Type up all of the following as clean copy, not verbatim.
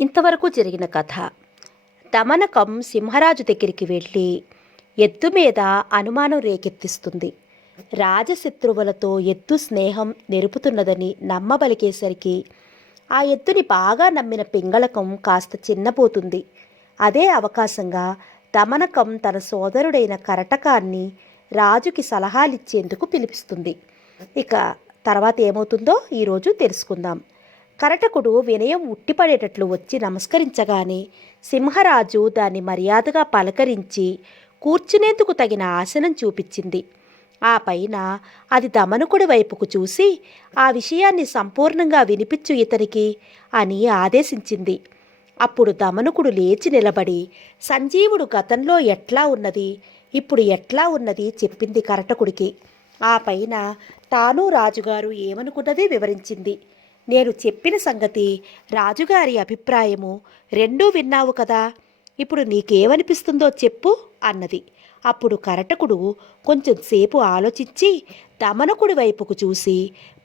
ఇంతవరకు జరిగిన కథ. దమనకం సింహరాజు దగ్గరికి వెళ్ళి ఎద్దు మీద అనుమానం రేకెత్తిస్తుంది. రాజశత్రువులతో ఎద్దు స్నేహం నెరుపుతున్నదని నమ్మబలికేసరికి ఆ ఎద్దుని బాగా నమ్మిన పింగళకం కాస్త చిన్నపోతుంది. అదే అవకాశంగా దమనకం తన సోదరుడైన కరటకాన్ని రాజుకి సలహాలిచ్చేందుకు పిలిపిస్తుంది. ఇక తర్వాత ఏమవుతుందో ఈరోజు తెలుసుకుందాం. కరటకుడు వినయం ఉట్టిపడేటట్లు వచ్చి నమస్కరించగానే సింహరాజు దాన్ని మర్యాదగా పలకరించి కూర్చునేందుకు తగిన ఆసనం చూపించింది. ఆ పైన అది దమనకుడి వైపుకు చూసి ఆ విషయాన్ని సంపూర్ణంగా వినిపించు ఇతనికి అని ఆదేశించింది. అప్పుడు దమనకుడు లేచి నిలబడి సంజీవుడు గతంలో ఎట్లా ఉన్నది, ఇప్పుడు ఎట్లా ఉన్నది చెప్పింది కరటకుడికి. ఆ పైన తాను రాజుగారు ఏమనుకున్నది వివరించింది. నేను చెప్పిన సంగతి రాజుగారి అభిప్రాయము రెండూ విన్నావు కదా, ఇప్పుడు నీకేమనిపిస్తుందో చెప్పు అన్నది. అప్పుడు కరటకుడు కొంచెం సేపు ఆలోచించి దమనకుడి వైపుకు చూసి,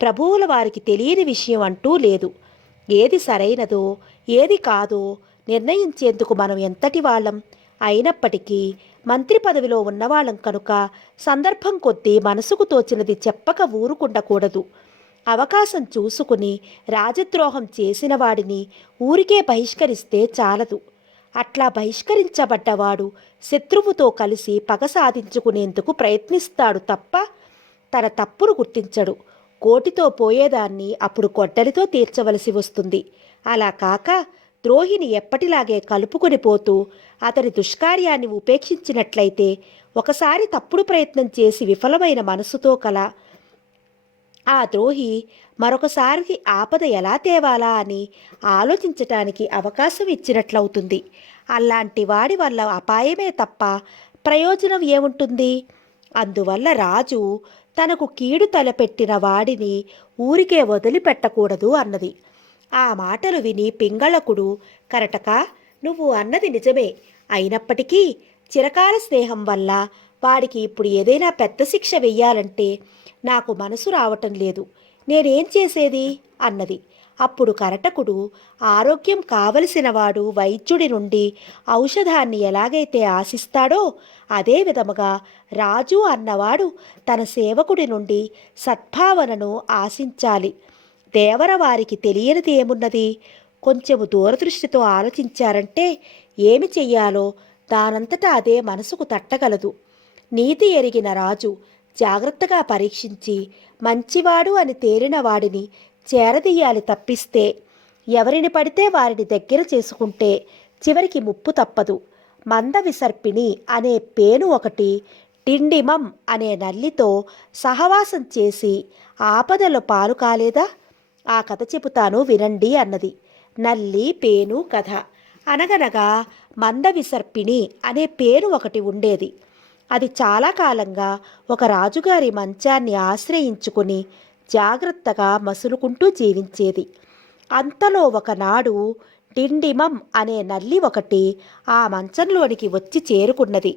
ప్రభువుల వారికి తెలియని విషయం అంటూ లేదు. ఏది సరైనదో ఏది కాదో నిర్ణయించేందుకు మనం ఎంతటి వాళ్ళం అయినప్పటికీ మంత్రి పదవిలో ఉన్నవాళ్ళం కనుక సందర్భం కొద్దీ మనసుకు తోచినది చెప్పక ఊరుకుండకూడదు. అవకాశం చూసుకుని రాజద్రోహం చేసిన వాడిని ఊరికే బహిష్కరిస్తే చాలదు. అట్లా బహిష్కరించబడ్డవాడు శత్రువుతో కలిసి పగ సాధించుకునేందుకు ప్రయత్నిస్తాడు తప్ప తన తప్పును గుర్తించడు. కోటితో పోయేదాన్ని అప్పుడు గొడ్డలితో తీర్చవలసి వస్తుంది. అలా కాక ద్రోహిని ఎప్పటిలాగే కలుపుకొని పోతూ అతని దుష్కార్యాన్ని ఉపేక్షించినట్లయితే ఒకసారి తప్పుడు ప్రయత్నం చేసి విఫలమైన మనసుతో కల ఆ ద్రోహి మరొకసారి ఆపద ఎలా తేవాలా అని ఆలోచించటానికి అవకాశం ఇచ్చినట్లవుతుంది. అలాంటి వాడి వల్ల అపాయమే తప్ప ప్రయోజనం ఏముంటుంది? అందువల్ల రాజు తనకు కీడు తలపెట్టిన వాడిని ఊరికే వదిలిపెట్టకూడదు అన్నది. ఆ మాటలు విని పింగళకుడు, కరటక, నువ్వు అన్నది నిజమే. అయినప్పటికీ చిరకాల స్నేహం వల్ల వాడికి ఇప్పుడు ఏదైనా పెద్ద శిక్ష వెయ్యాలంటే నాకు మనసు రావటం లేదు. నేనేం చేసేది అన్నది. అప్పుడు కరటకుడు, ఆరోగ్యం కావలసిన వాడు వైద్యుడి నుండి ఔషధాన్ని ఎలాగైతే ఆశిస్తాడో అదే విధముగా రాజు అన్నవాడు తన సేవకుడి నుండి సద్భావనను ఆశించాలి. దేవర వారికి తెలియనిది ఏమున్నది? కొంచెము దూరదృష్టితో ఆలోచించారంటే ఏమి చెయ్యాలో దానంతటా అదే మనసుకు తట్టగలదు. నీతి ఎరిగిన రాజు జాగ్రత్తగా పరీక్షించి మంచివాడు అని తేలిన వాడిని చేరదీయాలి తప్పిస్తే ఎవరిని పడితే వారిని దగ్గర చేసుకుంటే చివరికి ముప్పు తప్పదు. మంద విసర్పిణి అనే పేను ఒకటి టిండిమం అనే నల్లితో సహవాసం చేసి ఆపదలో పాలు కాలేదా? ఆ కథ చెబుతాను వినండి అన్నది. నల్లి పేను కథ. అనగనగా మంద విసర్పిణి అనే పేరు ఒకటి ఉండేది. అది చాలా కాలంగా ఒక రాజుగారి మంచాన్ని ఆశ్రయించుకుని జాగ్రత్తగా మసులుకుంటూ జీవించేది. అంతలో ఒకనాడు డిండిమం అనే నల్లి ఒకటి ఆ మంచంలోనికి వచ్చి చేరుకున్నది.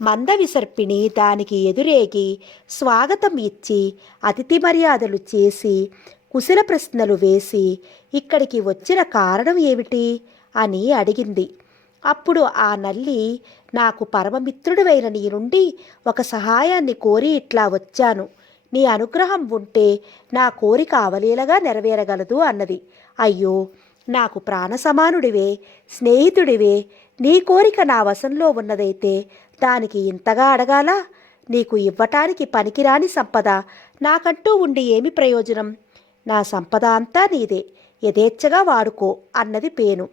మంద విసర్పిణి దానికి ఎదురేగి స్వాగతం ఇచ్చి అతిథి మర్యాదలు చేసి కుశల ప్రశ్నలు వేసి ఇక్కడికి వచ్చిన కారణం ఏమిటి అని అడిగింది. అప్పుడు ఆ నల్లి, నాకు పరమమిత్రుడివైన నీ నుండి ఒక సహాయాన్ని కోరి ఇట్లా వచ్చాను. నీ అనుగ్రహం ఉంటే నా కోరిక అవలీలగా నెరవేరగలదు అన్నది. అయ్యో, నాకు ప్రాణ సమానుడివే, స్నేహితుడివే, నీ కోరిక నా వశంలో ఉన్నదైతే దానికి ఇంతగా అడగాలా? నీకు ఇవ్వటానికి పనికిరాని సంపద నాకంటూ ఉండి ఏమి ప్రయోజనం? నా సంపద అంతా నీదే, యథేచ్ఛగా వాడుకో అన్నది పేను.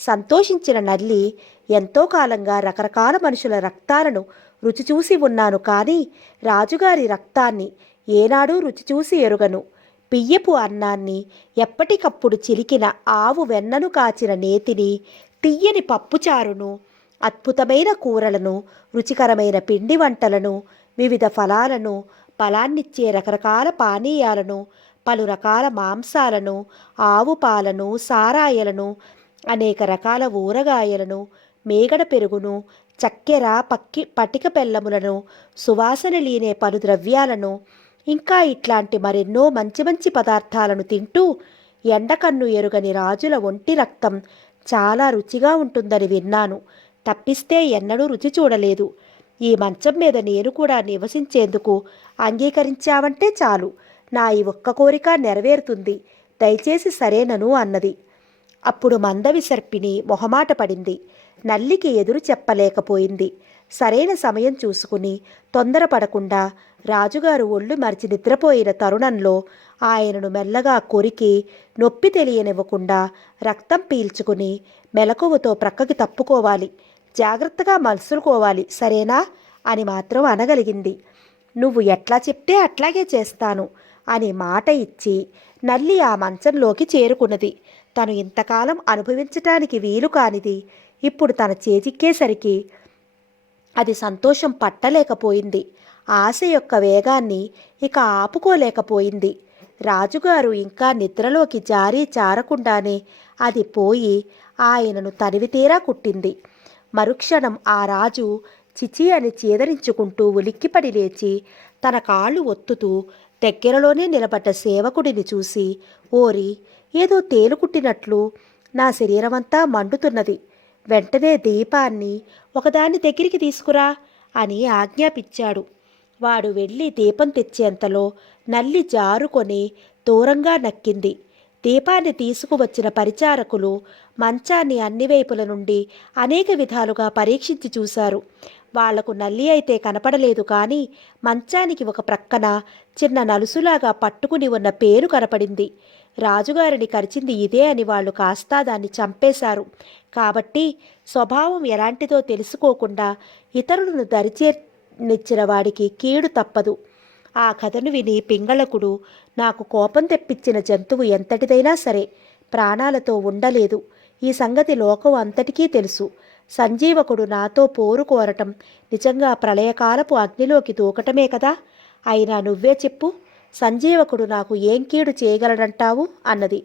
సంతోషించిన నల్లి, ఎంతో కాలంగా రకరకాల మనుషుల రక్తాలను రుచి చూసి ఉన్నాను, కానీ రాజుగారి రక్తాన్ని ఏనాడూ రుచి చూసి ఎరుగను. బియ్యపు అన్నాన్ని, ఎప్పటికప్పుడు చిలికిన ఆవు వెన్నను కాచిన నేతిని, తియ్యని పప్పుచారును, అద్భుతమైన కూరలను, రుచికరమైన పిండి వంటలను, వివిధ ఫలాలను, బలాన్నిచ్చే రకరకాల పానీయాలను, పలు రకాల మాంసాలను, ఆవు పాలను, సారాయలను, అనేక రకాల ఊరగాయలను, మేగడ పెరుగును, చక్కెర, పటిక బెల్లములను, సువాసన లీనే పలు ద్రవ్యాలను, ఇంకా ఇట్లాంటి మరెన్నో మంచి మంచి పదార్థాలను తింటూ ఎండకన్ను ఎరుగని రాజుల ఒంటి రక్తం చాలా రుచిగా ఉంటుందని విన్నాను. తప్పిస్తే ఎన్నడూ రుచి చూడలేదు. ఈ మంచం మీద నేను కూడా నివసించేందుకు అంగీకరించావంటే చాలు, నా ఈ ఒక్క కోరిక నెరవేరుతుంది. దయచేసి సరేనను అన్నది. అప్పుడు మందవిసర్పిణి మొహమాట పడింది. నల్లికి ఎదురు చెప్పలేకపోయింది. సరైన సమయం చూసుకుని తొందరపడకుండా రాజుగారు ఒళ్ళు మరిచి నిద్రపోయిన తరుణంలో ఆయనను మెల్లగా కొరికి నొప్పి తెలియనివ్వకుండా రక్తం పీల్చుకుని మెలకువతో ప్రక్కకి తప్పుకోవాలి, జాగ్రత్తగా మలుసుకోవాలి, సరేనా అని మాత్రం అనగలిగింది. నువ్వు ఎట్లా చెప్తే అట్లాగే చేస్తాను అని మాట ఇచ్చి నల్లి ఆ మంచంలోకి చేరుకున్నది. తను ఇంతకాలం అనుభవించటానికి వీలు కానిది ఇప్పుడు తన చేజిక్కేసరికి అది సంతోషం పట్టలేకపోయింది. ఆశ యొక్క వేగాన్ని ఇక ఆపుకోలేకపోయింది. రాజుగారు ఇంకా నిద్రలోకి జారీ చారకుండానే అది పోయి ఆయనను తనివితీరా కుట్టింది. మరుక్షణం ఆ రాజు చిచి అని చీదరించుకుంటూ ఉలిక్కిపడి లేచి తన కాళ్ళు ఒత్తుతూ దగ్గరలోనే నిలబడ్డ సేవకుడిని చూసి, ఓరి, ఏదో తేలుకుట్టినట్లు నా శరీరమంతా మండుతున్నది, వెంటనే దీపాన్ని ఒకదాని దగ్గరికి తీసుకురా అని ఆజ్ఞాపించాడు. వాడు వెళ్ళి దీపం తెచ్చేంతలో నల్లి జారుకొని దూరంగా నక్కింది. దీపాన్ని తీసుకువచ్చిన పరిచారకులు మంచాన్ని అన్ని వైపుల నుండి అనేక విధాలుగా పరీక్షించి చూశారు. వాళ్లకు నల్లి అయితే కనపడలేదు, కానీ మంచానికి ఒక ప్రక్కన చిన్న నలుసులాగా పట్టుకుని ఉన్న పేరు కనపడింది. రాజుగారిని కరిచింది ఇదే అని వాళ్ళు కాస్తా దాన్ని చంపేశారు. కాబట్టి స్వభావం ఎలాంటిదో తెలుసుకోకుండా ఇతరులను దరిచేర్నిచ్చిన వాడికి కీడు తప్పదు. ఆ కథను విని పింగళకుడు, నాకు కోపం తెప్పించిన జంతువు ఎంతటిదైనా సరే ప్రాణాలతో ఉండలేదు. ఈ సంగతి లోకం అంతటికీ తెలుసు. సంజీవకుడు నాతో పోరు కోరటం నిజంగా ప్రళయకాలపు అగ్నిలోకి దూకటమే కదా. అయినా నువ్వే చెప్పు, సంజీవకుడు నాకు ఏం కీడు చేయగలడంటావు అన్నది.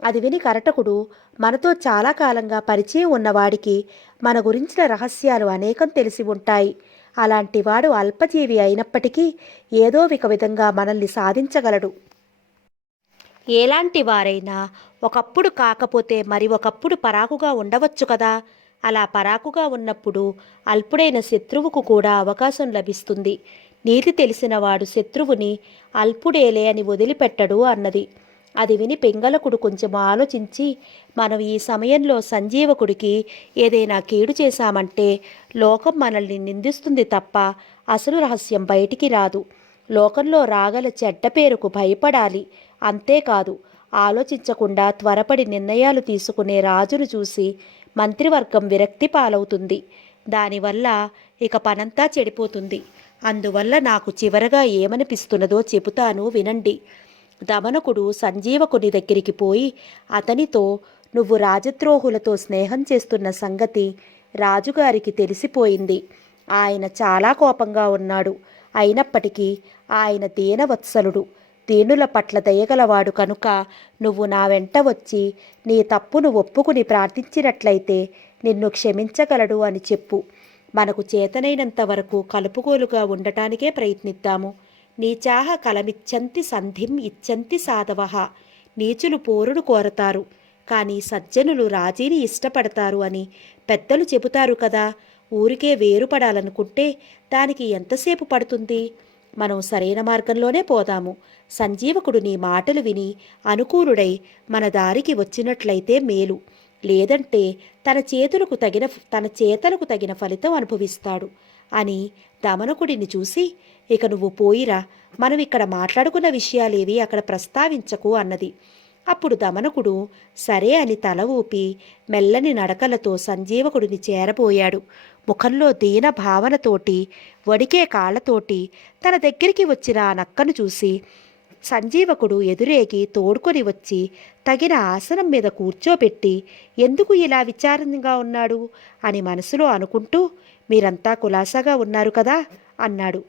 అది విని కరటకుడు, మనతో చాలా కాలంగా పరిచయం ఉన్నవాడికి మన గురించిన రహస్యాలు అనేకం తెలిసి ఉంటాయి. అలాంటివాడు అల్పజీవి అయినప్పటికీ ఏదో ఒక విధంగా మనల్ని సాధించగలడు. ఎలాంటి వారైనా ఒకప్పుడు కాకపోతే మరి ఒకప్పుడు పరాకుగా ఉండవచ్చు కదా. అలా పరాకుగా ఉన్నప్పుడు అల్పుడైన శత్రువుకు కూడా అవకాశం లభిస్తుంది. నీతి తెలిసినవాడు శత్రువుని అల్పుడేలే అని వదిలిపెట్టడు అన్నది. అది విని పింగళకుడు కొంచెం ఆలోచించి, మనం ఈ సమయంలో సంజీవకుడికి ఏదైనా కీడు చేశామంటే లోకం మనల్ని నిందిస్తుంది తప్ప అసలు రహస్యం బయటికి రాదు. లోకంలో రాగల చెడ్డ పేరుకు భయపడాలి. అంతేకాదు, ఆలోచించకుండా త్వరపడి నిర్ణయాలు తీసుకునే రాజును చూసి మంత్రివర్గం విరక్తి పాలవుతుంది. దానివల్ల ఇక పనంతా చెడిపోతుంది. అందువల్ల నాకు చివరగా ఏమనిపిస్తున్నదో చెబుతాను వినండి. దమనకుడు సంజీవకుని దగ్గరికి పోయి అతనితో, నువ్వు రాజద్రోహులతో స్నేహం చేస్తున్న సంగతి రాజుగారికి తెలిసిపోయింది. ఆయన చాలా కోపంగా ఉన్నాడు. అయినప్పటికీ ఆయన దీనవత్సలుడు, దీనుల పట్ల దయగలవాడు కనుక నువ్వు నా వెంట వచ్చి నీ తప్పును ఒప్పుకుని ప్రార్థించినట్లయితే నిన్ను క్షమించగలడు అని చెప్పు. మనకు చేతనైనంత వరకు కలుపుగోలుగా ఉండటానికే ప్రయత్నిద్దాము. నీచాహ కలమిచ్చంతి సంధిం ఇచ్చంతి సాధవః. నీచులు పోరును కోరతారు, కానీ సజ్జనులు రాజీని ఇష్టపడతారు అని పెద్దలు చెబుతారు కదా. ఊరికే వేరుపడాలనుకుంటే దానికి ఎంతసేపు పడుతుంది? మనం సరైన మార్గంలోనే పోదాము. సంజీవకుడు నీ మాటలు విని అనుకూలుడై మన దారికి వచ్చినట్లయితే మేలు, లేదంటే తన చేతలకు తగిన ఫలితం అనుభవిస్తాడు అని దమనకుడిని చూసి, ఇక నువ్వు పోయిరా, మనం ఇక్కడ మాట్లాడుకున్న విషయాలేవి అక్కడ ప్రస్తావించకు అన్నది. అప్పుడు దమనకుడు సరే అని తల ఊపి మెల్లని నడకలతో సంజీవకుడిని చేరబోయాడు. ముఖంలో దీన భావనతోటి, వడికే కాళ్లతోటి తన దగ్గరికి వచ్చిన ఆ నక్కను చూసి సంజీవకుడు ఎదురేగి తోడుకొని వచ్చి తగిన ఆసనం మీద కూర్చోబెట్టి, ఎందుకు ఇలా విచారంగా ఉన్నాడు అని మనసులో అనుకుంటూ, మీరంతా కులాసాగా ఉన్నారు కదా అన్నాడు.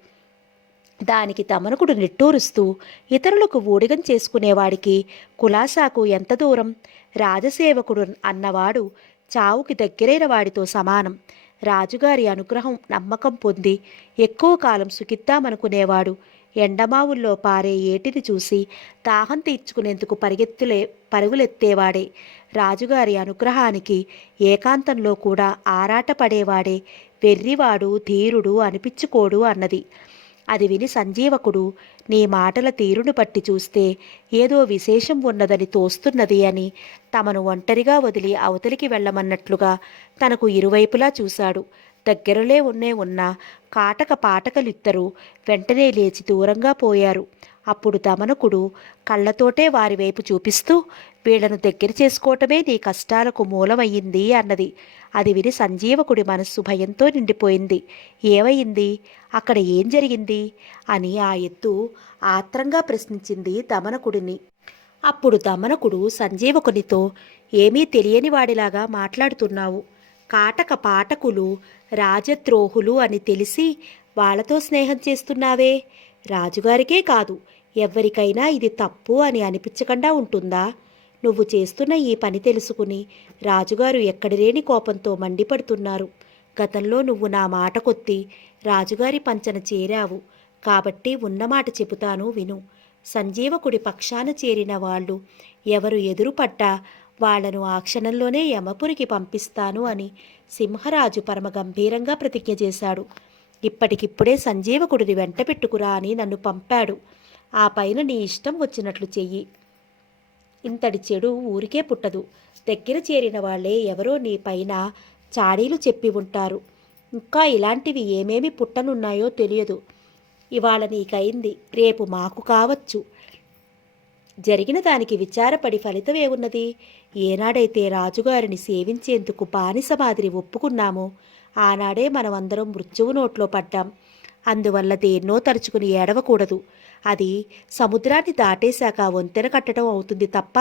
దానికి దమనకుడు నిట్టూరుస్తూ, ఇతరులకు ఊడిగం చేసుకునేవాడికి కులాసాకు ఎంత దూరం? రాజసేవకుడు అన్నవాడు చావుకి దగ్గరైన వాడితో సమానం. రాజుగారి అనుగ్రహం నమ్మకం పొంది ఎక్కువ కాలం సుఖిద్దామనుకునేవాడు ఎండమావుల్లో పారే ఏటిని చూసి దాహం తీర్చుకునేందుకు పరుగులెత్తేవాడే. రాజుగారి అనుగ్రహానికి ఏకాంతంలో కూడా ఆరాటపడేవాడే వెర్రివాడు ధీరుడు అనిపించుకోడు అన్నది. అది విని సంజీవకుడు, నీ మాటల తీరును బట్టి చూస్తే ఏదో విశేషం ఉన్నదని తోస్తున్నది అని తమను ఒంటరిగా వదిలి అవతలికి వెళ్ళమన్నట్లుగా తనకు ఇరువైపులా చూశాడు. దగ్గరలే ఉన్న కాటక పాటకలిద్దరూ వెంటనే లేచి దూరంగా పోయారు. అప్పుడు దమనకుడు కళ్ళతోటే వారి వైపు చూపిస్తూ, వీళ్లను దగ్గర చేసుకోవటమే నీ కష్టాలకు మూలమయ్యింది అన్నది. అది విని సంజీవకుడి మనస్సు భయంతో నిండిపోయింది. ఏమయింది? అక్కడ ఏం జరిగింది అని ఆ ఎత్తు ఆత్రంగా ప్రశ్నించింది దమనకుడిని. అప్పుడు దమనకుడు సంజీవకునితో, ఏమీ తెలియని వాడిలాగా మాట్లాడుతున్నావు. కాటక పాటకులు రాజద్రోహులు అని తెలిసి వాళ్లతో స్నేహం చేస్తున్నావే. రాజుగారికే కాదు, ఎవ్వరికైనా ఇది తప్పు అని అనిపించకుండా ఉంటుందా? నువ్వు చేస్తున్న ఈ పని తెలుసుకుని రాజుగారు ఎక్కడిలేని కోపంతో మండిపడుతున్నారు. గతంలో నువ్వు నా మాట కొత్తి రాజుగారి పంచన చేరావు కాబట్టి ఉన్నమాట చెబుతాను విను. సంజీవకుడి పక్షాన చేరిన వాళ్ళు ఎవరు ఎదురుపడ్డా వాళ్లను ఆ క్షణంలోనే యమపురికి పంపిస్తాను అని సింహరాజు పరమ గంభీరంగా ప్రతిజ్ఞ చేశాడు. ఇప్పటికిప్పుడే సంజీవకుడిని వెంట పెట్టుకురా అని నన్ను పంపాడు. ఆ పైన నీ ఇష్టం వచ్చినట్లు చెయ్యి. ఇంతటి చెడు ఊరికే పుట్టదు. దగ్గర చేరిన వాళ్లే ఎవరో నీ పైన చాడీలు చెప్పి ఉంటారు. ఇంకా ఇలాంటివి ఏమేమి పుట్టనున్నాయో తెలియదు. ఇవాళ నీకైంది, రేపు మాకు కావచ్చు. జరిగిన దానికి విచారపడి ఫలితమేమున్నది? ఏనాడైతే రాజుగారిని సేవించేందుకు బానిస మాదిరి ఒప్పుకున్నామో ఆనాడే మనమందరం మృత్యువు నోట్లో పడ్డాం. అందువల్ల దేన్నో తరుచుకుని ఏడవకూడదు. అది సముద్రాన్ని దాటేశాక వంతెన కట్టడం అవుతుంది తప్ప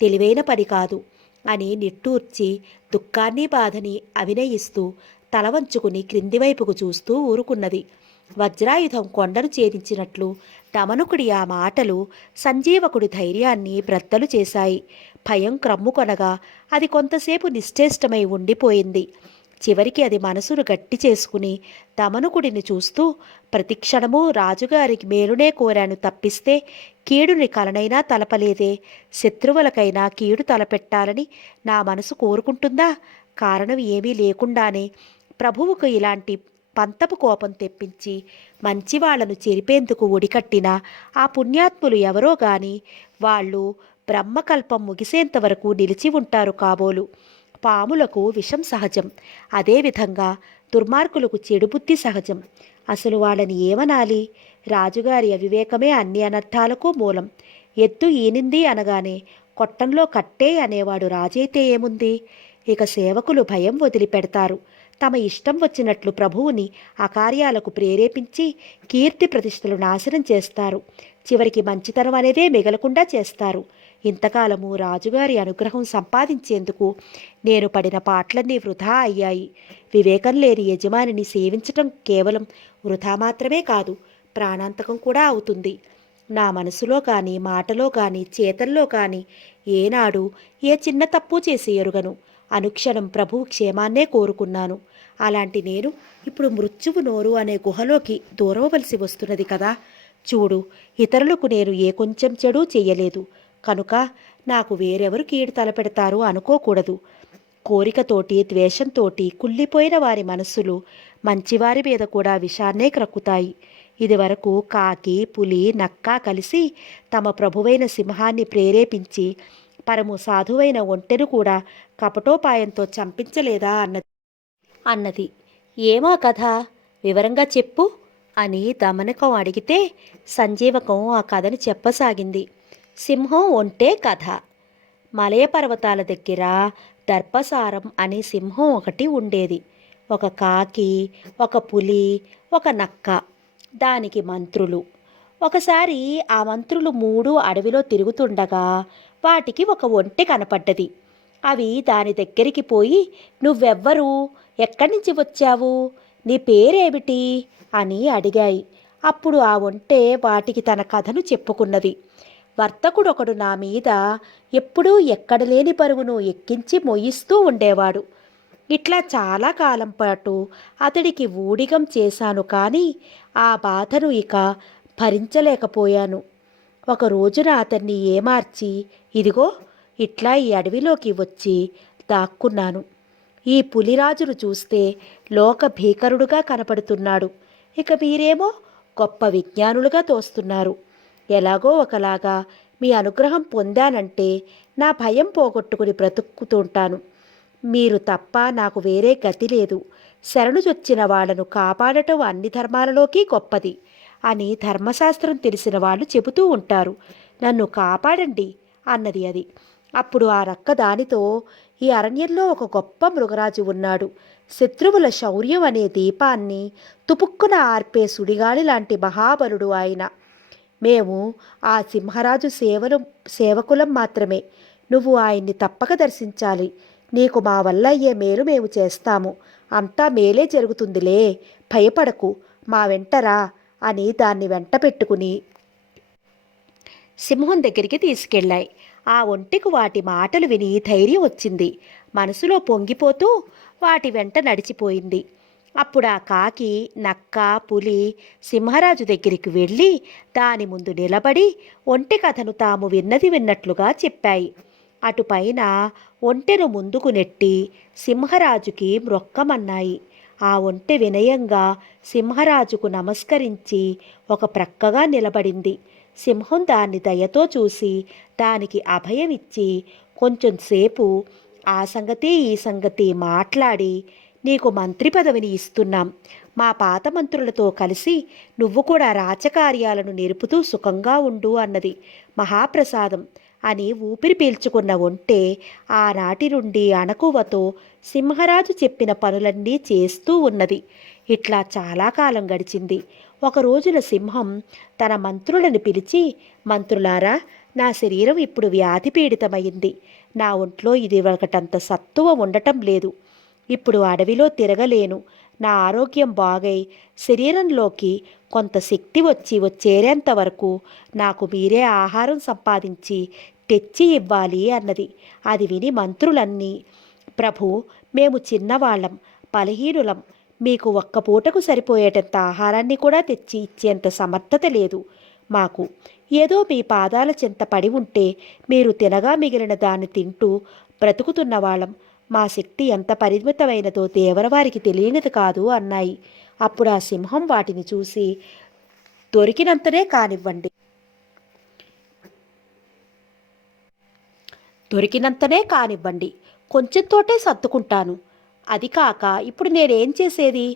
తెలివైన పని కాదు అని నిట్టూర్చి దుఃఖాన్ని బాధని అభినయిస్తూ తలవంచుకుని క్రిందివైపుకు చూస్తూ ఊరుకున్నది. వజ్రాయుధం కొండను ఛేదించినట్లు దమనకుడి ఆ మాటలు సంజీవకుడి ధైర్యాన్ని బ్రద్దలు చేశాయి. భయం క్రమ్ముకొనగా అది కొంతసేపు నిశ్చేష్టమై ఉండిపోయింది. చివరికి అది మనసును గట్టి చేసుకుని దమనకుడిని చూస్తూ, ప్రతిక్షణము రాజుగారికి మేలునే కోరాను తప్పిస్తే కీడుని కలనైనా తలపలేదే. శత్రువులకైనా కీడు తలపెట్టాలని నా మనసు కోరుకుంటుందా? కారణం ఏమీ లేకుండానే ప్రభువుకు ఇలాంటి పంతపు కోపం తెప్పించి మంచివాళ్లను చెరిపేందుకు ఒడికట్టిన ఆ పుణ్యాత్ములు ఎవరో గాని వాళ్ళు బ్రహ్మకల్పం ముగిసేంతవరకు నిలిచి ఉంటారు కాబోలు. పాములకు విషం సహజం, అదేవిధంగా దుర్మార్గులకు చెడుబుద్ధి సహజం. అసలు వాళ్ళని ఏమనాలి? రాజుగారి అవివేకమే అన్ని అనర్థాలకు మూలం. ఎత్తు ఈనింది అనగానే కొట్టంలో కట్టే అనేవాడు రాజైతే ఏముంది? ఇక సేవకులు భయం వదిలిపెడతారు. తమ ఇష్టం వచ్చినట్లు ప్రభువుని అకార్యాలకు ప్రేరేపించి కీర్తి ప్రతిష్టలు నాశనం చేస్తారు. చివరికి మంచితనం అనేదే మిగలకుండా చేస్తారు. ఇంతకాలము రాజుగారి అనుగ్రహం సంపాదించేందుకు నేను పడిన పాటలన్నీ వృధా అయ్యాయి. వివేకం లేని యజమానిని సేవించటం కేవలం వృధా మాత్రమే కాదు, ప్రాణాంతకం కూడా అవుతుంది. నా మనసులో కానీ మాటలో కానీ చేతల్లో కానీ ఏనాడు ఏ చిన్న తప్పు చేసి ఎరుగను. అనుక్షణం ప్రభువు క్షేమాన్నే కోరుకున్నాను. అలాంటి నేను ఇప్పుడు మృత్యువు నోరు అనే గుహలోకి దూరవలసి వస్తున్నది కదా. చూడు, ఇతరులకు నేను ఏ కొంచెం చెడు చెయ్యలేదు కనుక నాకు వేరెవరు కీడు తలపెడతారు అనుకోకూడదు. కోరికతోటి ద్వేషంతోటి కుళ్ళిపోయిన వారి మనస్సులు మంచివారి మీద కూడా విషాన్నే క్రక్కుతాయి. ఇదివరకు కాకి పులి నక్క కలిసి తమ ప్రభువైన సింహాన్ని ప్రేరేపించి పరము సాధువైన ఒంటెను కూడా కపటోపాయంతో చంపించలేదా అన్నది. ఏమా కథ, వివరంగా చెప్పు అని దమనకం అడిగితే సంజీవకం ఆ కథని చెప్పసాగింది. సింహం ఒంటే కథ. మలయ పర్వతాల దగ్గర దర్పసారం అనే సింహం ఒకటి ఉండేది. ఒక కాకి, ఒక పులి, ఒక నక్క, దానికి మంత్రులు. ఒకసారి ఆ మంత్రులు మూడు అడవిలో తిరుగుతుండగా వాటికి ఒక ఒంటె కనపడ్డది. అవి దాని దగ్గరికి పోయి, నువ్వెవ్వరు, ఎక్కడి నుంచి వచ్చావు, నీ పేరేమిటి అని అడిగాయి. అప్పుడు ఆ ఒంటె వాటికి తన కథను చెప్పుకున్నది. వర్తకుడొకడు నా మీద ఎప్పుడూ ఎక్కడలేని బరువును ఎక్కించి మొయ్యిస్తూ ఉండేవాడు. ఇట్లా చాలా కాలం పాటు అతడికి ఊడిగం చేశాను, కానీ ఆ బాధను ఇక భరించలేకపోయాను. ఒక రోజున అతన్ని ఏమార్చి, ఇదిగో ఇట్లా ఈ అడవిలోకి వచ్చి దాక్కున్నాను. ఈ పులిరాజును చూస్తే లోక భీకరుడుగా కనపడుతున్నాడు. ఇక మీరేమో గొప్ప విజ్ఞానులుగా తోస్తున్నారు. ఎలాగో ఒకలాగా మీ అనుగ్రహం పొందానంటే నా భయం పోగొట్టుకుని బ్రతుకుతుంటాను. మీరు తప్ప నాకు వేరే గతి లేదు. శరణుజొచ్చిన వాళ్లను కాపాడటం అన్ని ధర్మాలలోకి గొప్పది అని ధర్మశాస్త్రం తెలిసిన వాళ్ళు చెబుతూ ఉంటారు. నన్ను కాపాడండి అన్నది అది. అప్పుడు ఆ రక్క దానితో, ఈ అరణ్యంలో ఒక గొప్ప మృగరాజు ఉన్నాడు. శత్రువుల శౌర్యం అనే దీపాన్ని తుపుక్కున ఆర్పే సుడిగాలి లాంటి మహాబలుడు ఆయన. మేము ఆ సింహరాజు సేవకులం మాత్రమే. నువ్వు ఆయన్ని తప్పక దర్శించాలి. నీకు మా వల్ల అయ్యే మేలు మేము చేస్తాము. అంతా మేలే జరుగుతుందిలే, భయపడకు, మా వెంటరా అని దాన్ని వెంట పెట్టుకుని సింహం దగ్గరికి తీసుకెళ్ళాయి. ఆ ఒంటెకు వాటి మాటలు విని ధైర్యం వచ్చింది. మనసులో పొంగిపోతూ వాటి వెంట నడిచిపోయింది. అప్పుడు ఆ కాకి, నక్క, పులి సింహరాజు దగ్గరికి వెళ్ళి దాని ముందు నిలబడి ఒంటె కథను తాము విన్నది విన్నట్లుగా చెప్పాయి. అటుపైన ఒంటెను ముందుకు నెట్టి సింహరాజుకి మ్రొక్కమన్నాయి. ఆ ఒంటె వినయంగా సింహరాజుకు నమస్కరించి ఒక ప్రక్కగా నిలబడింది. సింహం దాన్ని దయతో చూసి దానికి అభయమిచ్చి కొంచెంసేపు ఆ సంగతి ఈ సంగతి మాట్లాడి, నీకు మంత్రి పదవిని ఇస్తున్నాం. మా పాత మంత్రులతో కలిసి నువ్వు కూడా రాజకార్యాలను నిరుపుతూ సుఖంగా ఉండు అన్నది. మహాప్రసాదం అని ఊపిరి పీల్చుకున్న ఒంటె ఆనాటి నుండి అణకువతో సింహరాజు చెప్పిన పనులన్నీ చేస్తూ ఉన్నది. ఇట్లా చాలా కాలం గడిచింది. ఒక రోజున సింహం తన మంత్రులను పిలిచి, మంత్రులారా, నా శరీరం ఇప్పుడు వ్యాధి పీడితమైంది. నా ఒంట్లో ఇది ఒకటంత సత్తువ ఉండటం లేదు. ఇప్పుడు అడవిలో తిరగలేను. నా ఆరోగ్యం బాగై శరీరంలోకి కొంత శక్తి వచ్చేంత వరకు నాకు మీరే ఆహారం సంపాదించి తెచ్చి ఇవ్వాలి అన్నది. అది విని మంత్రులన్నీ, ప్రభు, మేము చిన్నవాళ్ళం, బలహీనులం. మీకు ఒక్క పూటకు సరిపోయేటంత ఆహారాన్ని కూడా తెచ్చి ఇచ్చేంత సమర్థత లేదు మాకు. ఏదో మీ పాదాల చెంత పడి ఉంటే మీరు తినగా మిగిలిన దాన్ని తింటూ బ్రతుకుతున్న వాళ్ళం. మా శక్తి ఎంత పరిమితమైనదో దేవరవారికి తెలియనిది కాదు అన్నాయి. అప్పుడు ఆ సింహం వాటిని చూసి, దొరికినంతనే కానివ్వండి, కొంచెంతోటే సర్దుకుంటాను. అది కాక ఇప్పుడు నేనేం చేసేది?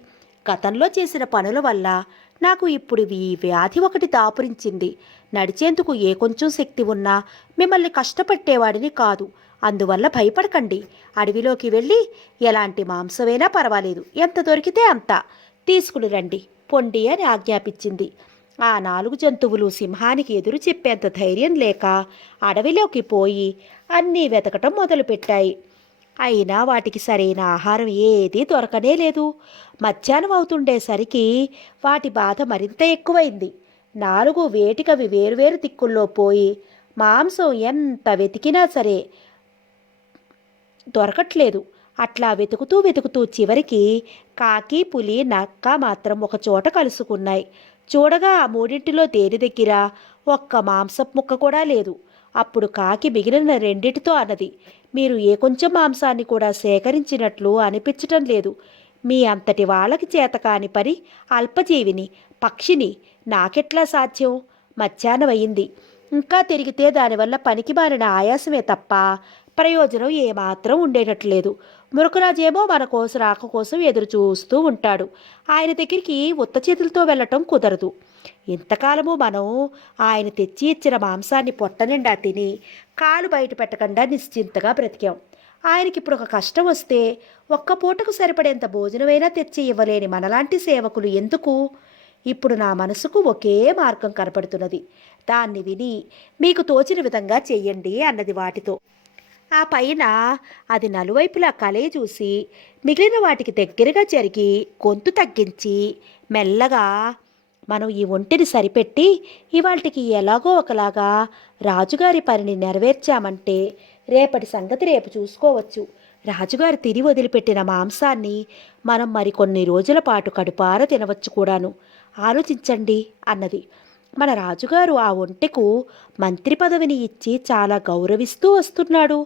గతంలో చేసిన పనుల వల్ల నాకు ఇప్పుడు ఈ వ్యాధి ఒకటి దాపురించింది. నడిచేందుకు ఏ కొంచెం శక్తి ఉన్నా మిమ్మల్ని కష్టపెట్టేవాడిని కాదు. అందువల్ల భయపడకండి. అడవిలోకి వెళ్ళి ఎలాంటి మాంసమైనా పర్వాలేదు, ఎంత దొరికితే అంత తీసుకుని రండి, పొండి అని ఆజ్ఞాపించింది. ఆ 4 జంతువులు సింహానికి ఎదురు చెప్పేంత ధైర్యం లేక అడవిలోకి పోయి అన్నీ వెతకటం మొదలుపెట్టాయి. అయినా వాటికి సరైన ఆహారం ఏదీ దొరకనే లేదు. మధ్యాహ్నం అవుతుండేసరికి వాటి బాధ మరింత ఎక్కువైంది. 4 వేటికవి వేరువేరు దిక్కుల్లో పోయి మాంసం ఎంత వెతికినా సరే దొరకట్లేదు. అట్లా వెతుకుతూ వెతుకుతూ చివరికి కాకి, పులి, నక్క మాత్రం ఒక చోట కలుసుకున్నాయి. చూడగా ఆ మూడింటిలో దేని దగ్గర ఒక్క మాంసపు ముక్క కూడా లేదు. అప్పుడు కాకి మిగిలిన రెండిటితో అన్నది, మీరు ఏ కొంచెం మాంసాన్ని కూడా సేకరించినట్లు అనిపించటం లేదు. మీ అంతటి వాళ్ళకి చేతకాని పని అల్పజీవిని, పక్షిని నాకెట్లా సాధ్యం? మధ్యాహ్నం అయింది. ఇంకా తిరిగితే దానివల్ల పనికి మారిన ఆయాసమే తప్ప ప్రయోజనం ఏమాత్రం ఉండేటట్లేదు. మురకరాజేమో మన కోసం రాక కోసం ఎదురు చూస్తూ ఉంటాడు. ఆయన దగ్గరికి ఉత్త చేతులతో వెళ్ళటం కుదరదు. ఇంతకాలము మనం ఆయన తెచ్చి ఇచ్చిన మాంసాన్ని పొట్టనిండా తిని కాలు బయట పెట్టకుండా నిశ్చింతగా బ్రతికాం. ఆయనకి ఇప్పుడు ఒక కష్టం వస్తే ఒక్క పూటకు సరిపడేంత భోజనమైనా తెచ్చి ఇవ్వలేని మనలాంటి సేవకులు ఎందుకు? ఇప్పుడు నా మనసుకు ఒకే మార్గం కనపడుతున్నది. దాన్ని విని మీకు తోచిన విధంగా చెయ్యండి అన్నది వాటితో. ఆ పైన అది నలువైపులా కలయి చూసి మిగిలిన వాటికి దగ్గరగా జరిగి గొంతు తగ్గించి మెల్లగా మనం ఈ ఒంటిని సరిపెట్టి ఇవాల్టికి ఎలాగో ఒకలాగా రాజుగారి పనిని నెరవేర్చామంటే రేపటి సంగతి రేపు చూసుకోవచ్చు. రాజుగారు తిని వదిలిపెట్టిన మాంసాన్ని మనం మరికొన్ని రోజుల పాటు కడుపార తినవచ్చు కూడాను. ఆలోచించండి అన్నది. మన రాజుగారు ఆ ఒంటెకు మంత్రి పదవిని ఇచ్చి చాలా గౌరవిస్తూ వస్తున్నాడు.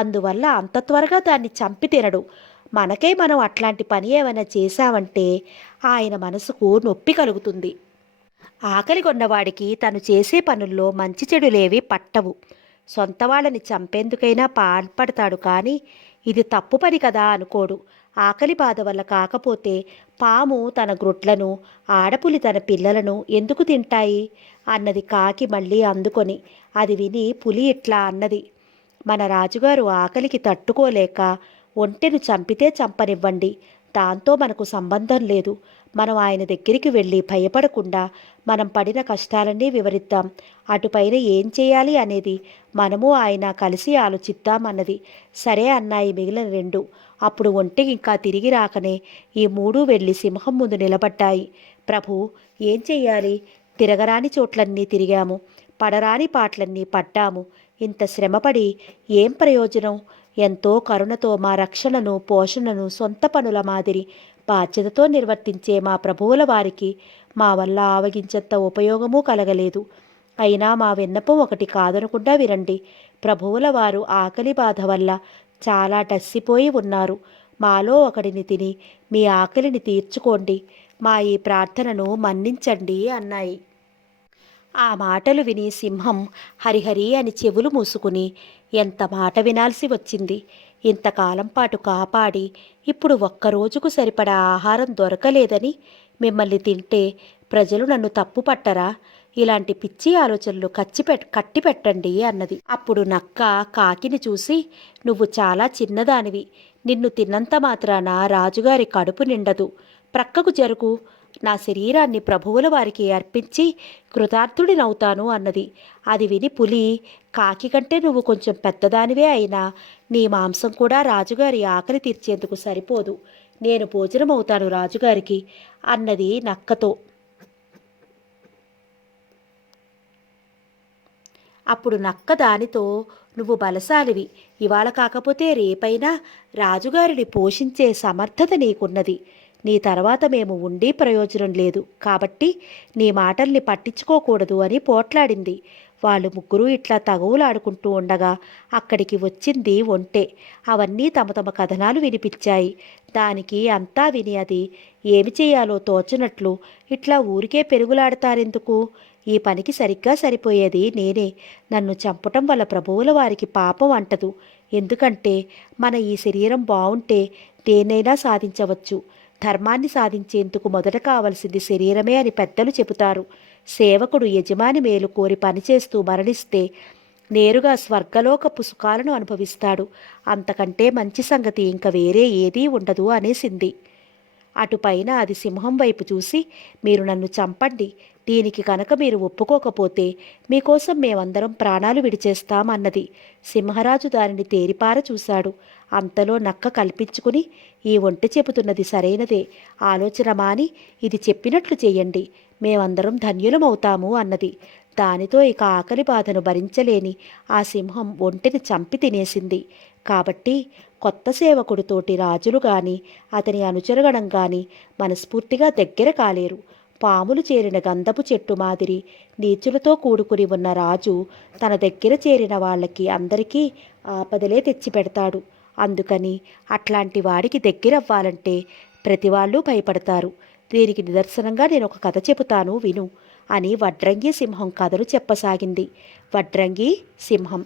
అందువల్ల అంత త్వరగా దాన్ని చంపి తినడు. మనకై మనం అట్లాంటి పని ఏమైనా చేశామంటే ఆయన మనసుకు నొప్పి కలుగుతుంది. ఆకలి కొన్నవాడికి తను చేసే పనుల్లో మంచి చెడులేవి పట్టవు. సొంత వాళ్ళని చంపేందుకైనా పాల్పడతాడు, కానీ ఇది తప్పు పని కదా అనుకోడు. ఆకలి బాధ వల్ల కాకపోతే పాము తన గ్రుడ్లను, ఆడపులి తన పిల్లలను ఎందుకు తింటాయి అన్నది కాకి మళ్ళీ అందుకొని. అది విని పులి ఇట్లా అన్నది, మన రాజుగారు ఆకలికి తట్టుకోలేక ఒంటెను చంపితే చంపనివ్వండి, దాంతో మనకు సంబంధం లేదు. మనం ఆయన దగ్గరికి వెళ్ళి భయపడకుండా మనం పడిన కష్టాలన్నీ వివరిద్దాం. అటుపైన ఏం చేయాలి అనేది మనము ఆయన కలిసి ఆలోచిద్దాం అన్నది. సరే అన్నాయి మిగిలిన రెండు. అప్పుడు ఒంటె ఇంకా తిరిగి రాకనే ఈ మూడు వెళ్ళి సింహం ముందు నిలబడ్డాయి. ప్రభు, ఏం చెయ్యాలి? తిరగరాని చోట్లన్నీ తిరిగాము, పడరాని పాటలన్నీ పడ్డాము. ఇంత శ్రమపడి ఏం ప్రయోజనం? ఎంతో కరుణతో మా రక్షణను, పోషణను సొంత పనుల మాదిరి బాధ్యతతో నిర్వర్తించే మా ప్రభువుల వారికి మా వల్ల ఆవగించంత ఉపయోగమూ కలగలేదు. అయినా మా విన్నపం ఒకటి కాదనకుండా వినండి. ప్రభువుల వారు ఆకలి బాధ వల్ల చాలా డస్సిపోయి ఉన్నారు. మాలో ఒకడిని తిని మీ ఆకలిని తీర్చుకోండి. మా ఈ ప్రార్థనను మన్నించండి అన్నాయి. ఆ మాటలు విని సింహం హరిహరి అని చెవులు మూసుకుని ఎంత మాట వినాల్సి వచ్చింది. ఇంతకాలం పాటు కాపాడి ఇప్పుడు ఒక్కరోజుకు సరిపడా ఆహారం దొరకలేదని మిమ్మల్ని తింటే ప్రజలు నన్ను తప్పు పట్టరా? ఇలాంటి పిచ్చి ఆలోచనలు కట్టి పెట్టండి అన్నది. అప్పుడు నక్క కాకిని చూసి, నువ్వు చాలా చిన్నదానివి, నిన్ను తిన్నంత మాత్రాన రాజుగారి కడుపు నిండదు, ప్రక్కకు జరుగు, నా శరీరాన్ని ప్రభువుల వారికి అర్పించి కృతార్థుడినవుతాను అన్నది. అది విని పులి, కాకి కంటే నువ్వు కొంచెం పెద్దదానివే అయినా నీ మాంసం కూడా రాజుగారి ఆకలి తీర్చేందుకు సరిపోదు, నేను భోజనమవుతాను రాజుగారికి అన్నది నక్కతో. అప్పుడు నక్క దానితో, నువ్వు బలశాలివి, ఇవాళ కాకపోతే రేపైనా రాజుగారిని పోషించే సమర్థత నీకున్నది, నీ తర్వాత మేము ఉండి ప్రయోజనం లేదు, కాబట్టి నీ మాటల్ని పట్టించుకోకూడదు అని పోట్లాడింది. వాళ్ళు ముగ్గురు ఇట్లా తగువులాడుకుంటూ ఉండగా అక్కడికి వచ్చింది ఒంటె. అవన్నీ తమ తమ కథనాలు వినిపించాయి. దానికి అంతా విని అది ఏమి చేయాలో తోచనట్లు, ఇట్లా ఊరికే పెరుగులాడతారెందుకు, ఈ పనికి సరిగ్గా సరిపోయేది నేనే, నన్ను చంపటం వల్ల ప్రభువుల వారికి పాపం అంటదు, ఎందుకంటే మన ఈ శరీరం బావుంటే దేన్నైనా సాధించవచ్చు, ధర్మాన్ని సాధించేందుకు మొదట కావలసింది శరీరమే అని పెద్దలు చెబుతారు. సేవకుడు యజమాని మేలు కోరి పనిచేస్తూ మరణిస్తే నేరుగా స్వర్గలోకపు సుఖాలను అనుభవిస్తాడు, అంతకంటే మంచి సంగతి ఇంక వేరే ఏదీ ఉండదు అనేసింది. అటుపైన అది సింహం వైపు చూసి, మీరు నన్ను చంపండి, దీనికి కనుక మీరు ఒప్పుకోకపోతే మీకోసం మేమందరం ప్రాణాలు విడిచేస్తామన్నది. సింహరాజు దానిని తేరిపార చూశాడు. అంతలో నక్క కల్పించుకుని, ఈ ఒంటె చెబుతున్నది సరైనదే, ఆలోచన మాని ఇది చెప్పినట్లు చెయ్యండి, మేమందరం ధన్యులమవుతాము అన్నది. దానితో ఇక ఆకలి బాధను భరించలేని ఆ సింహం ఒంటెని చంపి తినేసింది. కాబట్టి కొత్త సేవకుడితోటి రాజులు గాని అతని అనుచరగణం గాని మనస్ఫూర్తిగా దగ్గర కాలేరు. పాములు చేరిన గంధపు చెట్టు మాదిరి నీచులతో కూడుకుని ఉన్న రాజు తన దగ్గర చేరిన వాళ్ళకి అందరికీ ఆపదలే తెచ్చిపెడతాడు. అందుకని అట్లాంటి వాడికి దగ్గరవ్వాలంటే ప్రతి వాళ్ళు భయపడతారు. దీనికి నిదర్శనంగా నేను ఒక కథ చెబుతాను విను అని వడ్రంగి సింహం కథలు చెప్పసాగింది. వడ్రంగి సింహం.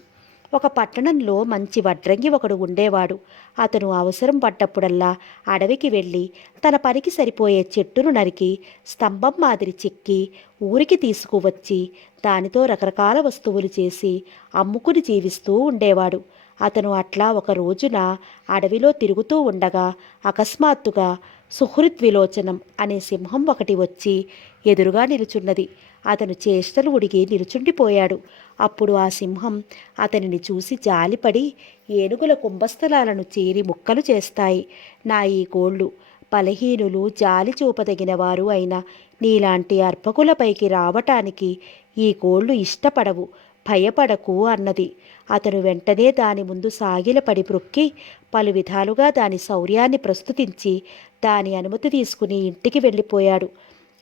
ఒక పట్టణంలో మంచి వడ్రంగి ఒకడు ఉండేవాడు. అతను అవసరం పడ్డప్పుడల్లా అడవికి వెళ్ళి తన పనికి సరిపోయే చెట్టును నరికి స్తంభం మాదిరి చెక్కి ఊరికి తీసుకువచ్చి దానితో రకరకాల వస్తువులు చేసి అమ్ముకుని జీవిస్తూ ఉండేవాడు. అతను అట్లా ఒక రోజున అడవిలో తిరుగుతూ ఉండగా అకస్మాత్తుగా సుహృద్విలోచనం అనే సింహం ఒకటి వచ్చి ఎదురుగా నిలుచున్నది. అతను చేష్టలు ఉడిగి నిలుచుండిపోయాడు. అప్పుడు ఆ సింహం అతనిని చూసి జాలిపడి, ఏనుగుల కుంభస్థలాలను చీరి ముక్కలు చేస్తాయి నా ఈ గోళ్ళు, బలహీనులు జాలి చూపదగిన వారు అయిన నీలాంటి అర్భకులపైకి రావటానికి ఈ కోళ్లు ఇష్టపడవు, భయపడకు అన్నది. అతను వెంటనే దాని ముందు సాగిలపడి మ్రొక్కి పలు విధాలుగా దాని శౌర్యాన్ని ప్రస్తుతించి దాని అనుమతి తీసుకుని ఇంటికి వెళ్ళిపోయాడు.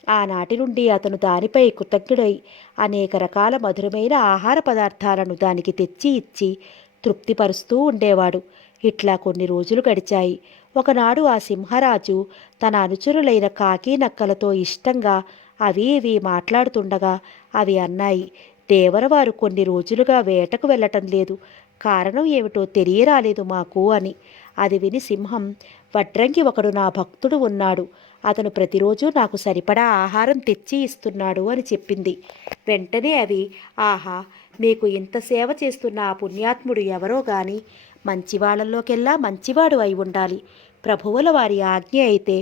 ఆనాటి నుండి అతను దానిపై కృతజ్ఞుడై అనేక రకాల మధురమైన ఆహార పదార్థాలను దానికి తెచ్చి ఇచ్చి తృప్తిపరుస్తూ ఉండేవాడు. ఇట్లా కొన్ని రోజులు గడిచాయి. ఒకనాడు ఆ సింహరాజు తన అనుచరులైన కాకి నక్కలతో ఇష్టంగా అవి ఇవి మాట్లాడుతుండగా అవి అన్నాయి, దేవరవారు కొన్ని రోజులుగా వేటకు వెళ్ళటం లేదు, కారణం ఏమిటో తెలియరాలేదు మాకు అని. అది విని సింహం, వడ్రంగి ఒకడు నా భక్తుడు ఉన్నాడు, అతను ప్రతిరోజు నాకు సరిపడా ఆహారం తెచ్చి ఇస్తున్నాడు అని చెప్పింది. వెంటనే అవి, ఆహా, మీకు ఇంత సేవ చేస్తున్న ఆ పుణ్యాత్ముడు ఎవరో గాని మంచివాళ్లలోకెల్లా మంచివాడు అయి ఉండాలి. ప్రభువుల వారి ఆజ్ఞ అయితే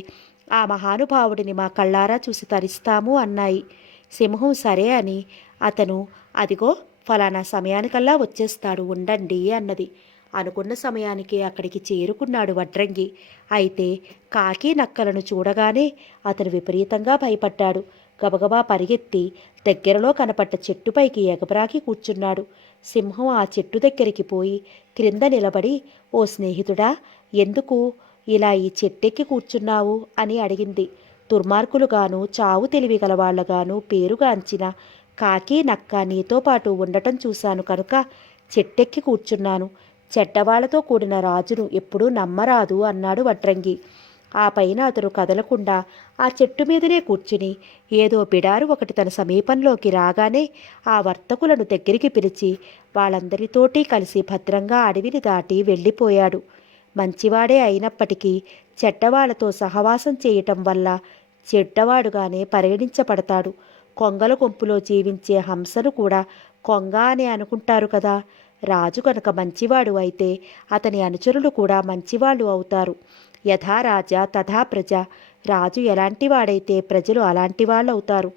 ఆ మహానుభావుడిని మా కళ్ళారా చూసి తరిస్తాము అన్నాయి. సింహం సరే అని అతను, అదిగో ఫలానా సమయానికల్లా వచ్చేస్తాడు ఉండండి అన్నది. అనుకున్న సమయానికి అక్కడికి చేరుకున్నాడు వడ్రంగి. అయితే కాకి నక్కలను చూడగానే అతను విపరీతంగా భయపడ్డాడు. గబగబా పరిగెత్తి దగ్గరలో కనపడ్డ చెట్టుపైకి ఎగబ్రాకి కూర్చున్నాడు. సింహం ఆ చెట్టు దగ్గరికి పోయి క్రింద నిలబడి, ఓ స్నేహితుడా, ఎందుకు ఇలా ఈ చెట్టెక్కి కూర్చున్నావు అని అడిగింది. దుర్మార్గులుగాను చావు తెలివి గలవాళ్లగాను పేరుగాంచిన కాకి నక్క నీతో పాటు ఉండటం చూశాను కనుక చెట్టెక్కి కూర్చున్నాను. చెడ్డవాళ్లతో కూడిన రాజును ఎప్పుడూ నమ్మరాదు అన్నాడు వడ్రంగి. ఆ పైన అతను కదలకుండా ఆ చెట్టు మీదనే కూర్చుని ఏదో బిడారు ఒకటి తన సమీపంలోకి రాగానే ఆ వర్తకులను దగ్గరికి పిలిచి వాళ్ళందరితోటి కలిసి భద్రంగా అడవిని దాటి వెళ్ళిపోయాడు. మంచివాడే అయినప్పటికీ చెడ్డవాళ్లతో సహవాసం చేయటం వల్ల చెడ్డవాడుగానే పరిగణించబడతాడు. కొంగల గుంపులో జీవించే హంసను కూడా కొంగ అని అనుకుంటారు కదా. రాజు కనుక మంచివాడు అయితే అతని అనుచరులు కూడా మంచివాళ్ళు అవుతారు. యథా రాజా తథా ప్రజ. రాజు ఎలాంటి వాడైతే ప్రజలు అలాంటి వాళ్ళు అవుతారు.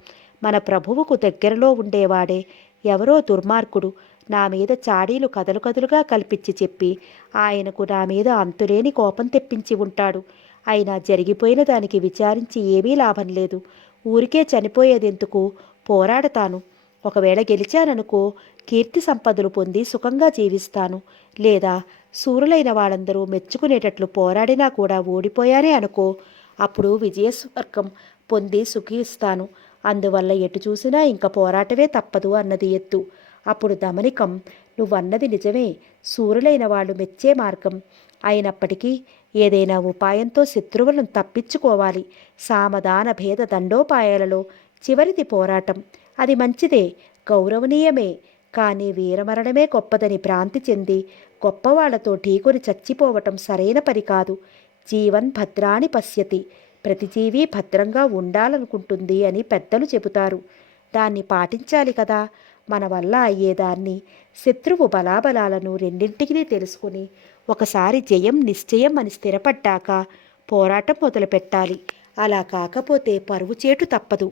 మన ప్రభువుకు దగ్గరలో ఉండేవాడే ఎవరో దుర్మార్గుడు నా మీద చాడీలు కదలు కదులుగా కల్పించి చెప్పి ఆయనకు నా మీద అంతులేని కోపం తెప్పించి ఉంటాడు. అయినా జరిగిపోయిన దానికి విచారించి ఏమీ లాభం లేదు. ఊరికే చనిపోయేదెందుకు, పోరాడతాను. ఒకవేళ గెలిచాననుకో కీర్తి సంపదలు పొంది సుఖంగా జీవిస్తాను. లేదా సూరులైన వాళ్ళందరూ మెచ్చుకునేటట్లు పోరాడినా కూడా ఓడిపోయానే అనుకో, అప్పుడు విజయస్వర్గం పొంది సుఖిస్తాను. అందువల్ల ఎటు చూసినా ఇంక పోరాటమే తప్పదు అన్నది ఎత్తు. అప్పుడు దమనికం, నువ్వన్నది నిజమే, సూరులైన వాళ్ళు మెచ్చే మార్గం. అయినప్పటికీ ఏదైనా ఉపాయంతో శత్రువులను తప్పించుకోవాలి. సామదాన భేద దండోపాయాలలో చివరిది పోరాటం. అది మంచిదే, గౌరవనీయమే. కానీ వీరమరణమే గొప్పదని భ్రాంతి చెంది గొప్పవాళ్లతో ఢీకొని చచ్చిపోవటం సరైన పని కాదు. జీవన్ భద్రాని పశ్యతి. ప్రతి జీవి భద్రంగా ఉండాలనుకుంటుంది అని పెద్దలు చెబుతారు. దాన్ని పాటించాలి కదా. మన వల్ల అయ్యేదాన్ని, శత్రువు బలాబలాలను రెండింటికి తెలుసుకుని ఒకసారి జయం నిశ్చయం అని స్థిరపడ్డాక పోరాటం మొదలుపెట్టాలి. అలా కాకపోతే పరువు చేటు తప్పదు.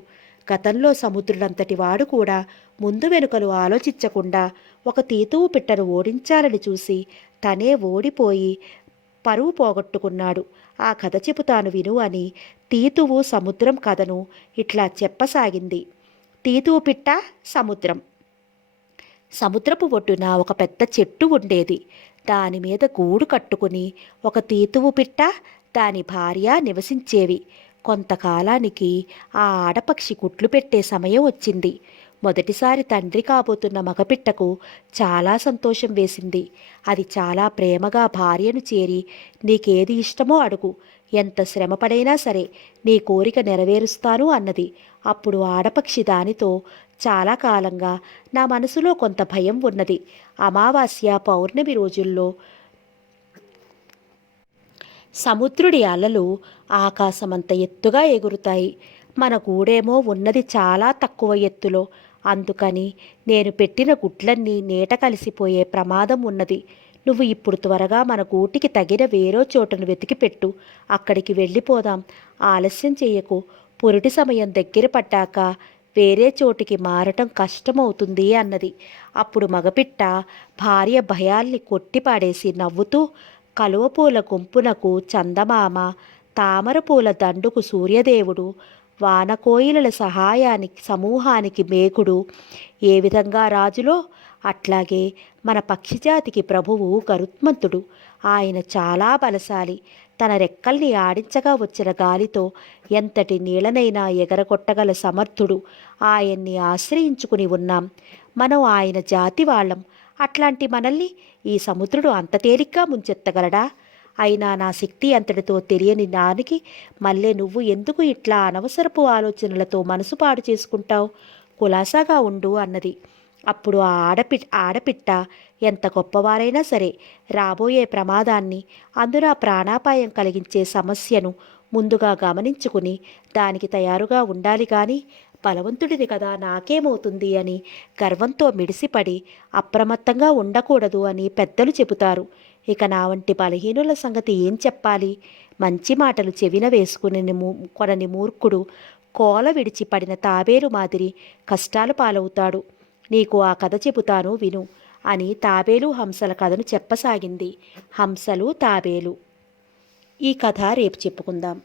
గతంలో సముద్రుడంతటి వాడు కూడా ముందు వెనుకలు ఆలోచించకుండా ఒక తీతువు పిట్టను ఓడించాలని చూసి తనే ఓడిపోయి పరువు పోగొట్టుకున్నాడు. ఆ కథ చెబుతాను విను అని తీతువు సముద్రం కథను ఇట్లా చెప్పసాగింది. తీతువు పిట్ట, సముద్రం. సముద్రపు ఒడ్డున ఒక పెద్ద చెట్టు ఉండేది. దానిమీద గూడు కట్టుకుని ఒక తీతువు పిట్ట, దాని భార్య నివసించేవి. కొంతకాలానికి ఆ ఆడపక్షి గుడ్లు పెట్టే సమయం వచ్చింది. మొదటిసారి తండ్రి కాబోతున్న మగపిట్టకు చాలా సంతోషం వేసింది. అది చాలా ప్రేమగా భార్యను చేరి, నీకేది ఇష్టమో అడుగు, ఎంత శ్రమపడైనా సరే నీ కోరిక నెరవేరుస్తాను అన్నది. అప్పుడు ఆడపక్షి దానితో, చాలా కాలంగా నా మనసులో కొంత భయం ఉన్నది. అమావాస్య పౌర్ణమి రోజుల్లో సముద్రుడి అలలు ఆకాశమంత ఎత్తుగా ఎగురుతాయి. మన గూడేమో ఉన్నది చాలా తక్కువ ఎత్తులో. అందుకని నేను పెట్టిన గుడ్లన్నీ నీట కలిసిపోయే ప్రమాదం ఉన్నది. నువ్వు ఇప్పుడు త్వరగా మన గూటికి తగిన వేరో చోటును వెతికి పెట్టు. అక్కడికి వెళ్ళిపోదాం. ఆలస్యం చెయ్యకు. పురిటి సమయం దగ్గర పడ్డాక వేరే చోటికి మారటం కష్టమవుతుంది అన్నది. అప్పుడు మగపిట్ట భార్య భయాల్ని కొట్టిపాడేసి నవ్వుతూ, కలువపూల గుంపునకు చందమామ, తామరపూల దండుకు సూర్యదేవుడు, వానకోయిలల సమూహానికి మేకుడు ఏ విధంగా రాజులో అట్లాగే మన పక్షిజాతికి ప్రభువు గరుత్మంతుడు. ఆయన చాలా బలశాలి. తన రెక్కల్ని ఆడించగా వచ్చిన గాలితో ఎంతటి నీళ్ళనైనా ఎగరగొట్టగల సమర్థుడు. ఆయన్ని ఆశ్రయించుకుని ఉన్నాం. మనం ఆయన జాతి వాళ్ళం. అట్లాంటి మనల్ని ఈ సముద్రుడు అంత తేలిగ్గా ముంచెత్తగలడా? అయినా నా శక్తి అంతటితో తెలియని దానికి మళ్ళీ నువ్వు ఎందుకు ఇట్లా అనవసరపు ఆలోచనలతో మనసు పాడు చేసుకుంటావు? కులాసాగా ఉండు అన్నది. అప్పుడు ఆ ఆడపిట్ట ఎంత గొప్పవారైనా సరే రాబోయే ప్రమాదాన్ని, అందున ప్రాణాపాయం కలిగించే సమస్యను ముందుగా గమనించుకుని దానికి తయారుగా ఉండాలి. కానీ బలవంతుడిని కదా, నాకేమవుతుంది అని గర్వంతో మిడిసిపడి అప్రమత్తంగా ఉండకూడదు అని పెద్దలు చెబుతారు. ఇక నా వంటి బలహీనుల సంగతి ఏం చెప్పాలి? మంచి మాటలు చెవిన వేసుకుని కొనని మూర్ఖుడు కోల విడిచి పడిన తాబేలు మాదిరి కష్టాలు పాలవుతాడు. నీకు ఆ కథ చెబుతాను విను అని తాబేలు హంసల కథను చెప్పసాగింది. హంసలు తాబేలు. ఈ కథ రేపు చెప్పుకుందాం.